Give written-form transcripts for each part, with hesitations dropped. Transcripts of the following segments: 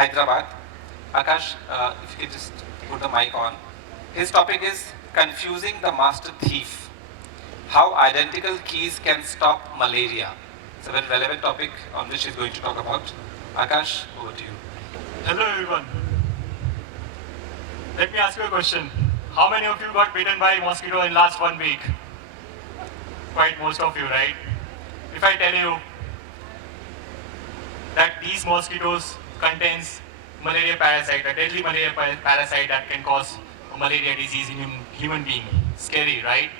Hyderabad. Akash, if you could just put the mic on. His topic is confusing the master thief. How identical keys can stop malaria. It's a very relevant topic on which he's going to talk about. Akash, over to you. Hello everyone. Let me ask you a question. How many of you got bitten by a mosquito in last 1 week? Quite most of you, right? If I tell you that these mosquitoes contains malaria parasite, a deadly malaria parasite that can cause a malaria disease in human being. Scary, right?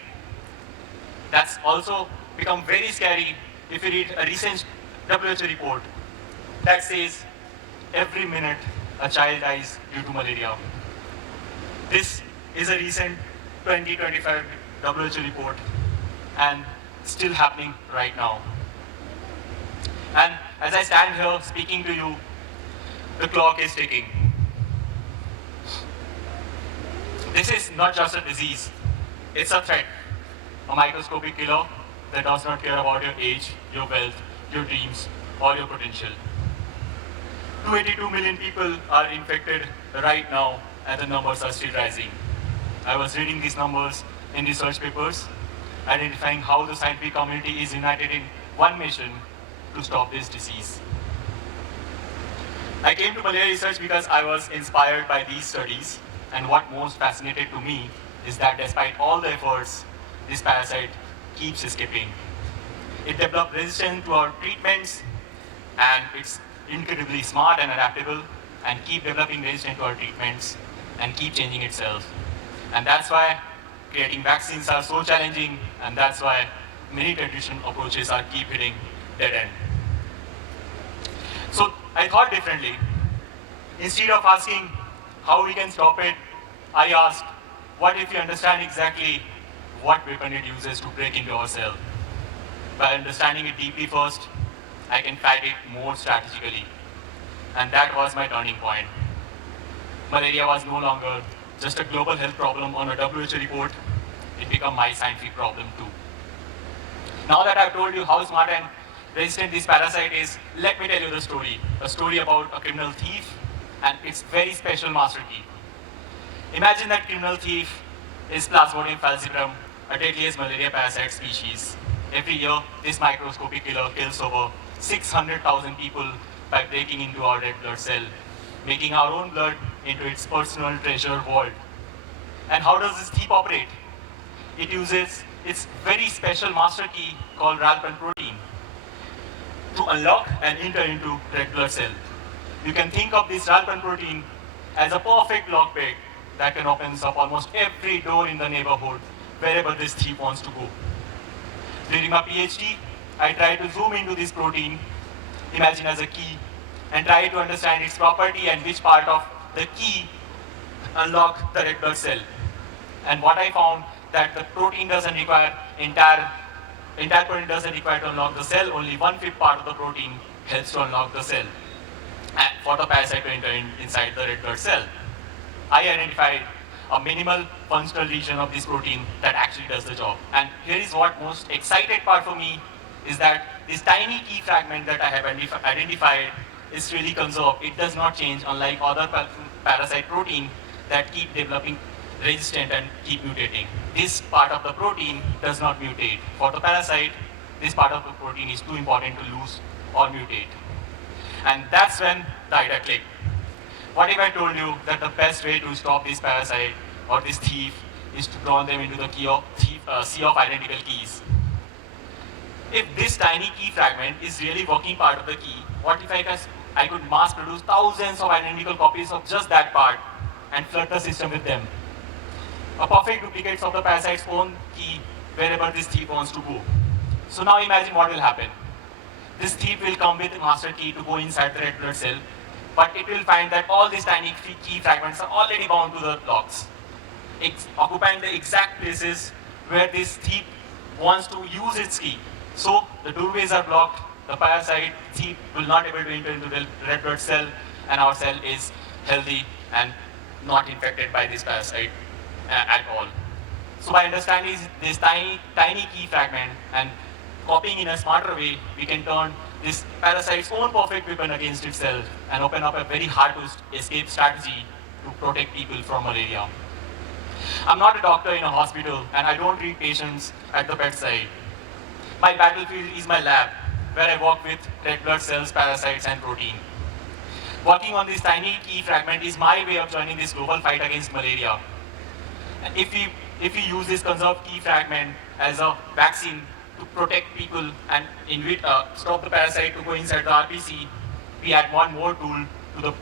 That's also become very scary if you read a recent WHO report that says every minute a child dies due to malaria. This is a recent 2025 WHO report and still happening right now. And as I stand here speaking to you, the clock is ticking. This is not just a disease, it's a threat, a microscopic killer that does not care about your age, your wealth, your dreams, or your potential. 282 million people are infected right now, and the numbers are still rising. I was reading these numbers in research papers, identifying how the scientific community is united in one mission to stop this disease. I came to malaria research because I was inspired by these studies, and what most fascinated to me is that despite all the efforts, this parasite keeps escaping. It developed resistance to our treatments, and it's incredibly smart and adaptable, and keep developing resistance to our treatments, and keep changing itself. And that's why creating vaccines are so challenging, and that's why many traditional approaches are keep hitting dead end. So I thought differently. Instead of asking how we can stop it, I asked, what if we understand exactly what weapon it uses to break into our cell? By understanding it deeply first, I can fight it more strategically. And that was my turning point. Malaria was no longer just a global health problem on a WHO report, it became my scientific problem too. Now that I've told you how smart and resistant this parasite is, let me tell you the story. A story about a criminal thief and its very special master key. Imagine that criminal thief is Plasmodium falciparum, a deadliest malaria parasite species. Every year, this microscopic killer kills over 600,000 people by breaking into our red blood cell, making our own blood into its personal treasure vault. And how does this thief operate? It uses its very special master key called Ralph protein to unlock and enter into red blood cell. You can think of this Ralph protein as a perfect lockpick that can open up almost every door in the neighborhood wherever this thief wants to go. During my PhD, I tried to zoom into this protein, imagine as a key, and try to understand its property and which part of the key unlock the red blood cell. And what I found that the protein doesn't require entire protein doesn't require to unlock the cell, only 1/5 part of the protein helps to unlock the cell and for the parasite to enter inside the red blood cell. I identified a minimal functional region of this protein that actually does the job. And here is what most excited part for me is that this tiny key fragment that I have identified is really conserved. It does not change, unlike other parasite protein that keep developing resistant and keep mutating. This part of the protein does not mutate. For the parasite, this part of the protein is too important to lose or mutate. And that's when the idea clicked. What if I told you that the best way to stop this parasite or this thief is to drown them into the sea of identical keys? If this tiny key fragment is really working part of the key, what if I could mass produce thousands of identical copies of just that part and flood the system with them? A perfect duplicate of the parasite's own key wherever this thief wants to go. So now imagine what will happen. This thief will come with a master key to go inside the red blood cell, but it will find that all these tiny key fragments are already bound to the locks, occupying the exact places where this thief wants to use its key. So the doorways are blocked, the parasite thief will not be able to enter into the red blood cell, and our cell is healthy and not infected by this parasite at all. So by understanding this tiny key fragment and copying in a smarter way, we can turn this parasite's own perfect weapon against itself and open up a very hard to escape strategy to protect people from malaria. I'm not a doctor in a hospital and I don't treat patients at the bedside. My battlefield is my lab, where I work with red blood cells, parasites, and protein. Working on this tiny key fragment is my way of joining this global fight against malaria. And if we use this conserved key fragment as a vaccine to protect people and stop the parasite to go inside the RBC, we add one more tool to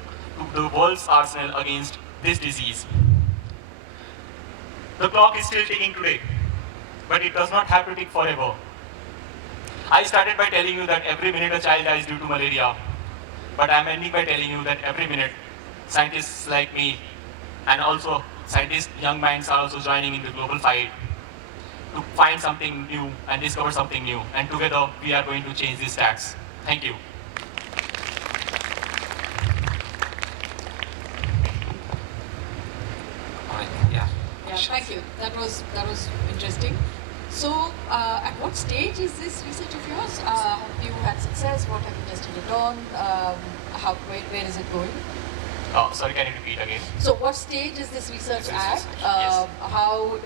the world's arsenal against this disease. The clock is still ticking today, but it does not have to tick forever. I started by telling you that every minute a child dies due to malaria, but I'm ending by telling you that every minute scientists like me and also scientists, young minds are also joining in the global fight to find something new and discover something new. And together we are going to change these stats. Thank you. All right. Yeah. Yeah, thank you. That was interesting. So, at what stage is this research of yours? Have you had success? What have you tested it on? Where is it going? Sorry, can you repeat again? So, what stage is this research at? Yes. How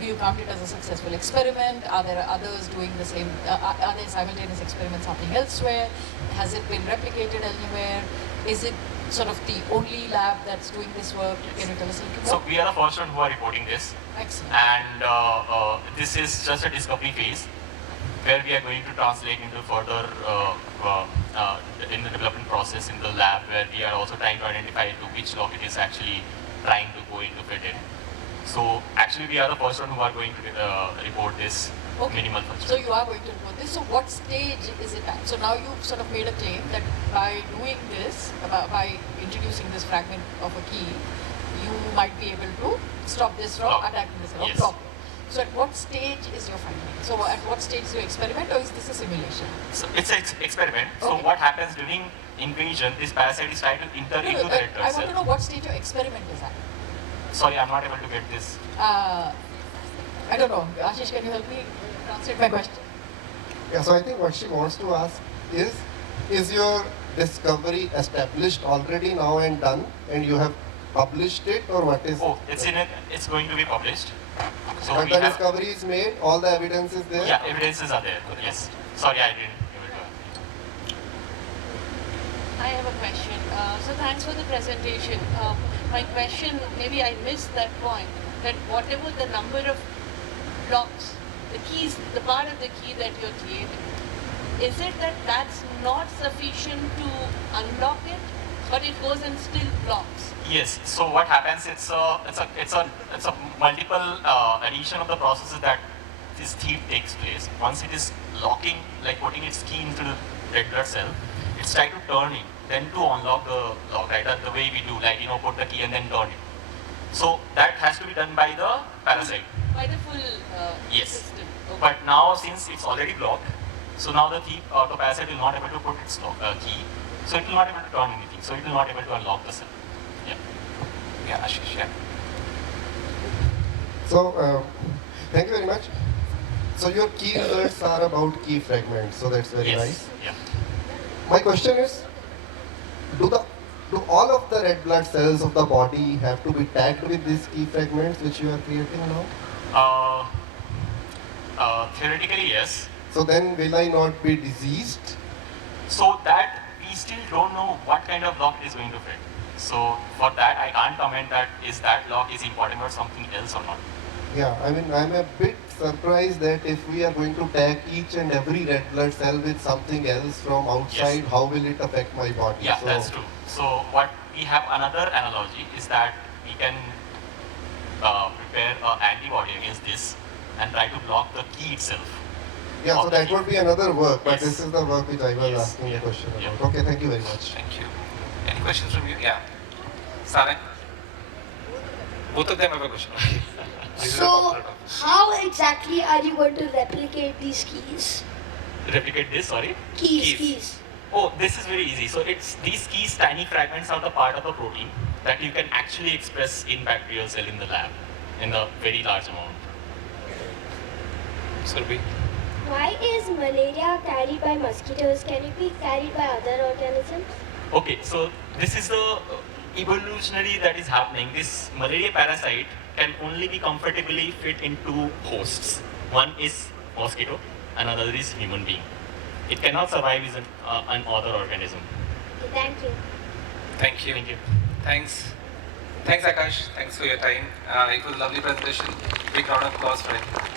do you count it as a successful experiment? Are there others doing the same? Are there simultaneous experiments happening elsewhere? Has it been replicated anywhere? Is it sort of the only lab that's doing this work? Can you tell us a little So more? we are the first one who are reporting this. Excellent. And this is just a discovery phase where we are going to translate into further in the development process in the lab, where we are also trying to identify to which lock it is actually trying to go into fit in. So actually we are the first one who are going to report this minimal function. So you are going to report this. So what stage is it at? So now you've sort of made a claim that by doing this, by introducing this fragment of a key, you might be able to stop this from attacking the cell. Yes. Problem. So at what stage is your finding? So at what stage is your experiment, or is this a simulation? So it's an experiment. So Okay. what happens during invasion, this parasite is trying to enter into the red I blood want cell. to know what stage your experiment is at. Sorry, I'm not able to get this. I don't know. Ashish, can you help me translate my question? Yeah, so I think what she wants to ask is your discovery established already now and done, and you have published it, or what is? Oh, it's going to be published. So But we the have, discovery is made, all the evidence is there? yeah, evidences are there. Yes. Sorry, I didn't able to. I have a question. So thanks for the presentation. My question, maybe I missed that point, that whatever the number of blocks, the keys, the part of the key that you're creating, is it that that's not sufficient to unlock it, but it goes and still blocks? Yes. So what happens? It's a multiple addition of the processes that this thief takes place. Once it is locking, like putting its key into the red blood cell, it's trying to turn it, then to unlock the lock, right? That's the way we do, like put the key and then turn it. So that has to be done by the parasite. By the full Yes. system? Okay. But now since it's already blocked, so now the thief, the parasite will not able to put its key, so it will not able to turn anything. So it will not able to unlock the cell. Yeah. Yeah, Ashish. Yeah. So, thank you very much. So your key results are about key fragments, so that's very Yes. nice. Yeah. My question is, do all of the red blood cells of the body have to be tagged with these key fragments which you are creating now? Theoretically, yes. So then will I not be diseased? So that we still don't know what kind of lock it is going to fit. So for that, I can't comment that is that lock is important or something else or not. Yeah, I mean, I'm a bit surprised that if we are going to tag each and every red blood cell with something else from outside, Yes. how will it affect my body? Yeah, So- that's true. So what we have another analogy is that we can prepare an antibody against this and try to block the key itself. Yeah, so that would be another work, but Yes. this is the work which I was Yes, asking yeah, a question yeah. about. Okay, thank you very much. Thank you. Any questions from you? Yeah. Sarang? Both of them have a question. This is a So, popular topic. how exactly are you going to replicate these keys? Replicate this, sorry. Keys. Oh, this is very easy. So it's these keys, tiny fragments are the part of the protein that you can actually express in bacterial cell in the lab in a very large amount. Surabhi? Why is malaria carried by mosquitoes? Can it be carried by other organisms? Okay, so this is the evolutionary that is happening. This malaria parasite can only be comfortably fit in two hosts. One is mosquito, another is human being. It cannot survive as an other organism. Okay, thank you. Thank you. Thank you. Thanks. Thanks, Akash. Thanks for your time. It was a lovely presentation. Big round of applause for him.